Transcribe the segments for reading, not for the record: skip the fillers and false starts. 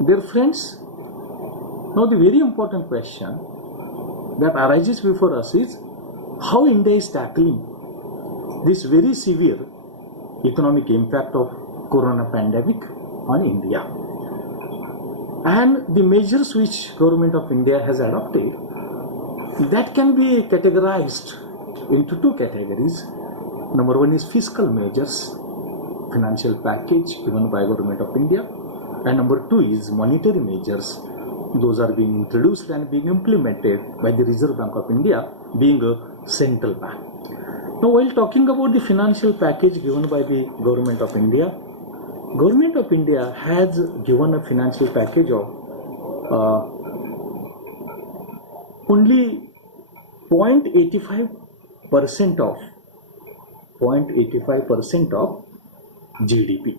Dear friends, now the very important question that arises before us is how India is tackling this very severe economic impact of corona pandemic on India, and the measures which government of India has adopted that can be categorized into two categories. Number one is fiscal measures, financial package given by government of India, and number two is monetary measures. Those are being introduced and being implemented by the Reserve Bank of India, being a central bank. Now, while talking about the financial package given by the government of India has given a financial package of only 0.85% of GDP.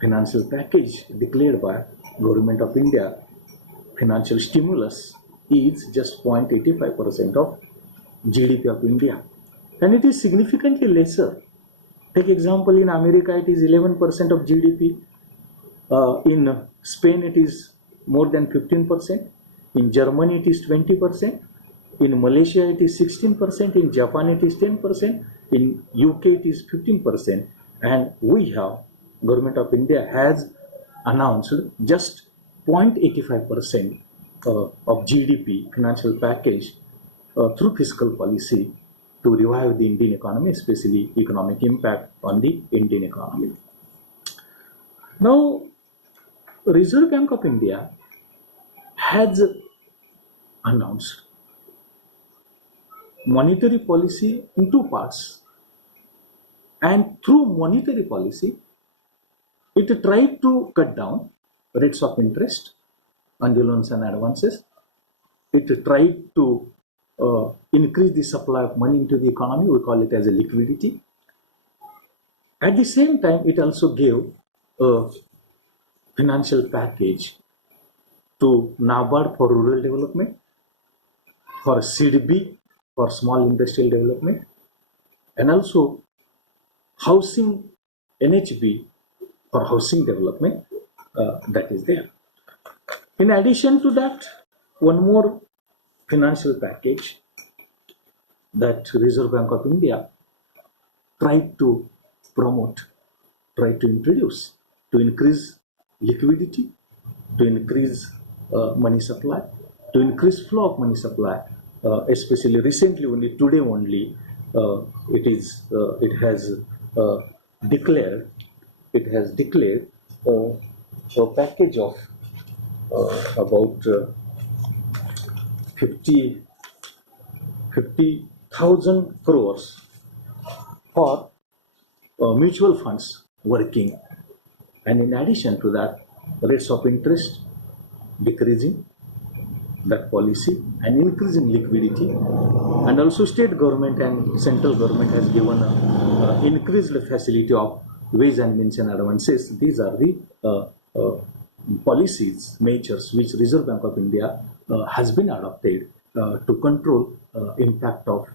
Financial package declared by government of India, financial stimulus is just 0.85% of GDP of India, and it is significantly lesser. Take example, in America it is 11% of GDP, in Spain it is more than 15%, in Germany it is 20%, in Malaysia it is 16%, in Japan it is 10%, in UK it is 15%, and we have, government of India has announced just 0.85% of GDP financial package through fiscal policy to revive the Indian economy, especially economic impact on the Indian economy. Now, Reserve Bank of India has announced monetary policy in two parts, and through monetary policy it tried to cut down rates of interest on the loans and advances. It tried to increase the supply of money into the economy. We call it as a liquidity. At the same time, it also gave a financial package to NABARD for rural development, for SIDBI for small industrial development, and also housing NHB for housing development, that is there. In addition to that, one more financial package that Reserve Bank of India tried to promote, tried to introduce to increase liquidity, to increase money supply, to increase flow of money supply, especially recently only, today only, it has declared a package of about 50,000 crores for mutual funds working, and in addition to that, rates of interest decreasing, that policy, and increasing liquidity, and also state government and central government has given increased facility of wage and pension advances. These are the policies, measures which Reserve Bank of India has been adopted to control impact of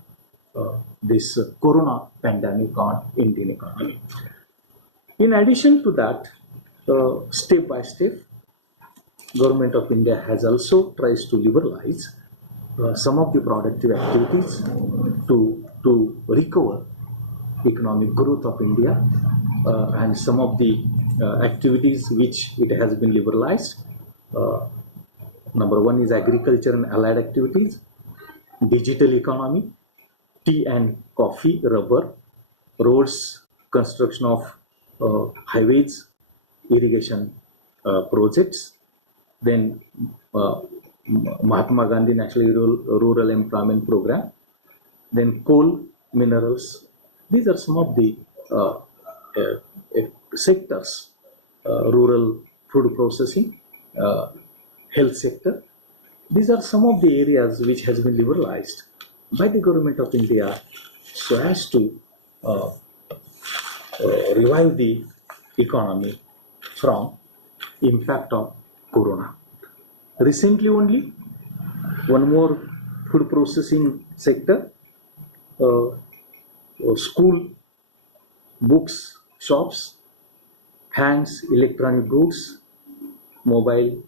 this corona pandemic on Indian economy. In addition to that, step by step, Government of India has also tries to liberalize some of the productive activities to recover economic growth of India, and some of the activities which it has been liberalized. Number one is agriculture and allied activities, digital economy, tea and coffee, rubber, roads, construction of highways, irrigation projects, then Mahatma Gandhi National Rural Employment Program, then coal, minerals. These are some of the sectors, rural food processing, health sector. These are some of the areas which has been liberalized by the Government of India so as to revive the economy from impact of corona. Recently only, one more food processing sector, school, books, shops, hands, electronic goods, mobile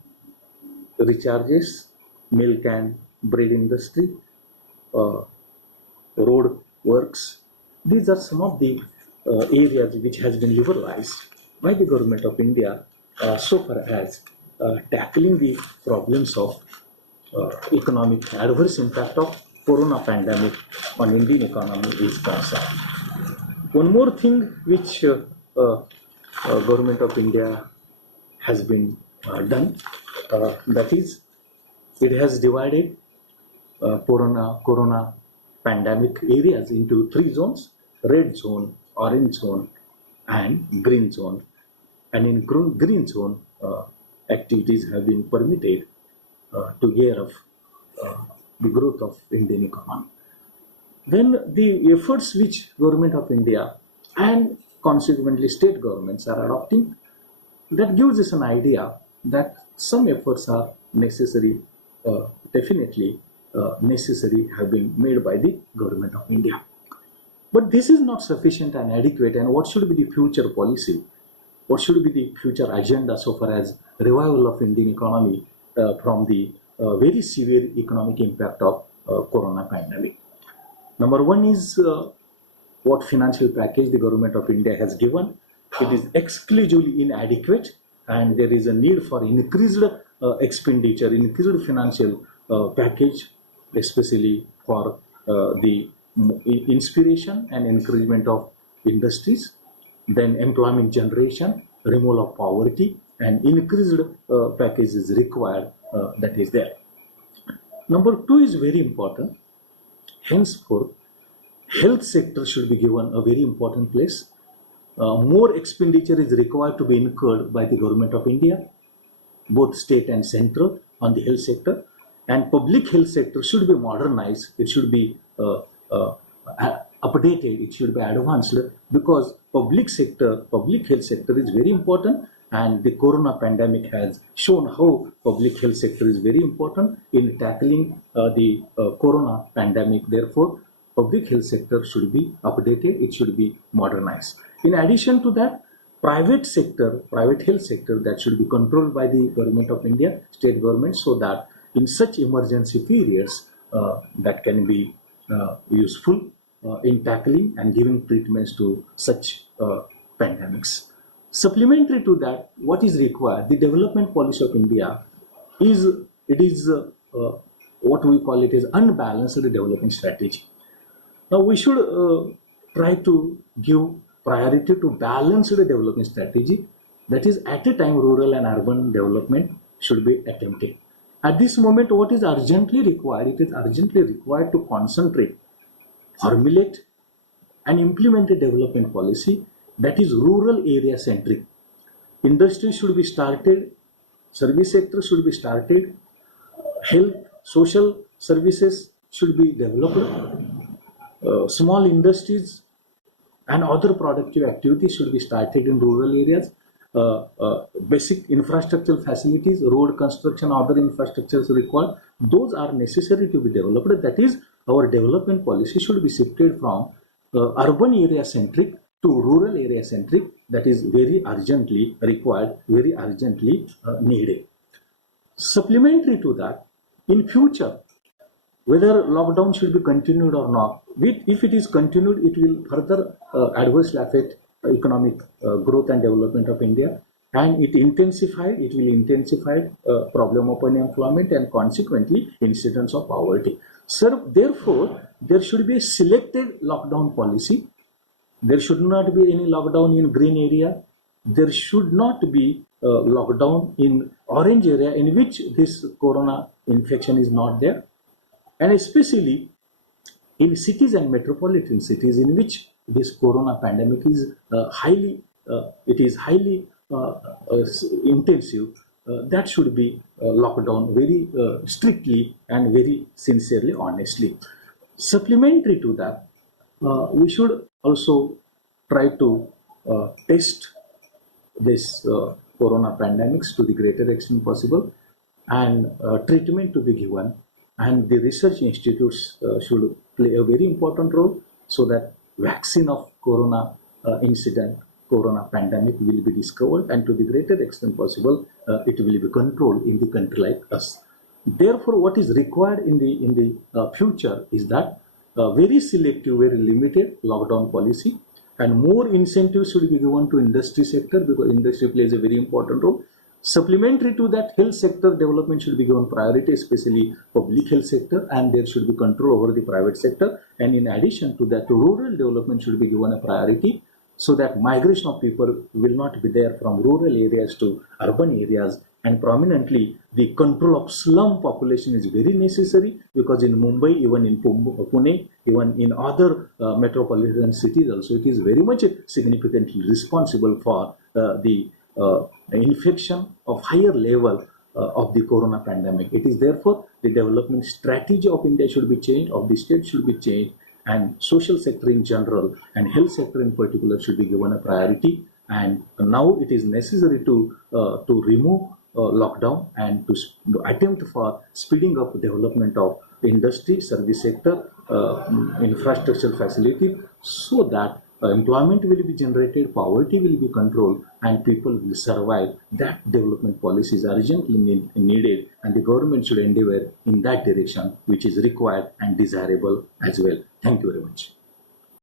recharges, milk and bread industry, uh, road works. These are some of the areas which has been liberalized by the government of India so far as tackling the problems of economic adverse impact of corona pandemic on Indian economy is concerned. One more thing which uh, government of India has been done, that is, it has divided corona pandemic areas into three zones: red zone, orange zone, and green zone. And in green zone, activities have been permitted to gear up uh, the growth of Indian economy. Then the efforts which government of India and consequently state governments are adopting, that gives us an idea that some efforts are necessary, definitely necessary, have been made by the government of India. But this is not sufficient and adequate. And what should be the future policy? What should be the future agenda so far as revival of Indian economy from the very severe economic impact of corona pandemic? Number one is what financial package the government of India has given. It is exclusively inadequate, and there is a need for increased expenditure, increased financial package, especially for the inspiration and encouragement of industries, then employment generation, removal of poverty, and increased package is required, that is there. Number two is very important. Henceforth, health sector should be given a very important place. More expenditure is required to be incurred by the government of India, both state and central, on the health sector. And public health sector should be modernized. It should be updated. It should be advanced, because public health sector is very important. And the corona pandemic has shown how public health sector is very important in tackling the corona pandemic. Therefore, public health sector should be updated. It should be modernized. In addition to that, private health sector, that should be controlled by the government of India, state government, so that in such emergency periods that can be useful in tackling and giving treatments to such pandemics. Supplementary to that, what is required? The development policy of India is what we call it is unbalanced development strategy. Now we should try to give priority to balanced development strategy. That is, at a time rural and urban development should be attempted. At this moment, what is urgently required? It is urgently required to concentrate, formulate, and implement a development policy that is rural area centric. Industry should be started, service sector should be started, health, social services should be developed, small industries and other productive activities should be started in rural areas. Basic infrastructural facilities, road construction, other infrastructures required, those are necessary to be developed. That is, our development policy should be shifted from urban area centric to rural area centric. That is very urgently required, very urgently needed. Supplementary to that, in future, whether lockdown should be continued or not, if it is continued, it will further adversely affect economic growth and development of India, and it will intensify problem of unemployment and consequently incidence of poverty. So therefore, there should be a selected lockdown policy. There should not be any lockdown in green area. There should not be lockdown in orange area in which this corona infection is not there. And especially in cities and metropolitan cities in which this corona pandemic is highly intensive, that should be locked down very strictly and very sincerely, honestly. Supplementary to that, we should also try to test this corona pandemics to the greater extent possible, and treatment to be given, and the research institutes should play a very important role so that vaccine of corona incident corona pandemic will be discovered, and to the greater extent possible, it will be controlled in the country like us. Therefore, what is required in the future is that very selective, very limited lockdown policy, and more incentives should be given to industry sector, because industry plays a very important role. Supplementary to that, health sector development should be given priority, especially public health sector, and there should be control over the private sector. And in addition to that, rural development should be given a priority, so that migration of people will not be there from rural areas to urban areas. And prominently, the control of slum population is very necessary, because in Mumbai, even in Pune, even in other metropolitan cities also, it is very much significantly responsible for the infection of higher level of the corona pandemic. It is therefore the development strategy of India should be changed, of the state should be changed, and social sector in general and health sector in particular should be given a priority. And now it is necessary to remove lockdown and to attempt for speeding up development of industry, service sector, infrastructure facility, so that employment will be generated, poverty will be controlled, and people will survive. That development policy is urgently needed, and the government should endeavor in that direction, which is required and desirable as well. Thank you very much.